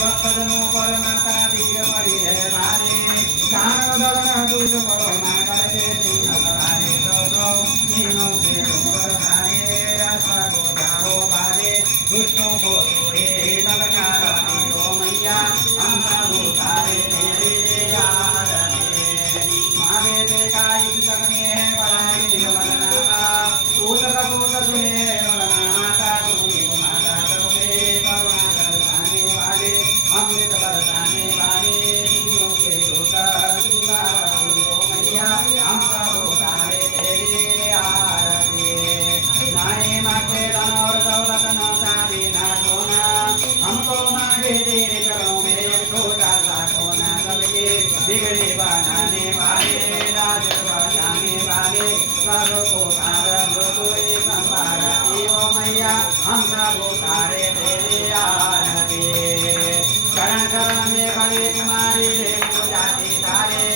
भक्तजनों पर माता वीर मरी है भारे कान दलन दूज परमा करके सिंह सवारे तो तीनों से डूंगर भारे आशा को जाओ भारे दुष्टों को सोए ललकार दियो मैया हम सब उतारे तेरे यार मारे देखा इस जग में बड़ाई निर्मलना का उतर पुत सुने माता तुम्हें माता करोगे करुणा बरसाने वाले अमृत बरसाने वाले दियों के मैया हम सब उतारे तेरे आरती नाए माथे धन और दौलत न शादी न सोना हमको मांगे तेरे चरणों में छोटा सा कोना सबके बिगड़े बनाने वाले राज बचाने वाले करो पुकार कोई संभारा ओ मैया हम सब उतारे तेरे आरती शरण शरण में बड़े तुम्हारी रे पूजाती तारे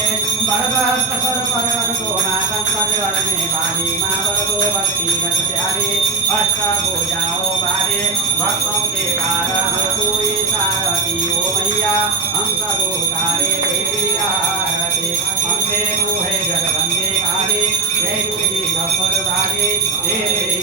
बरदस्त सर पर रख दो ना संकट करने वाली माँ बर दो भक्ति गत प्यारे अष्ट हो जाओ बारे भक्तों के कारण कोई सारथी ओ मैया हम सब उतारे तेरी आरती हम देखो है जगबंदे कारे जय गुरु जी गब्बर भागे तेरे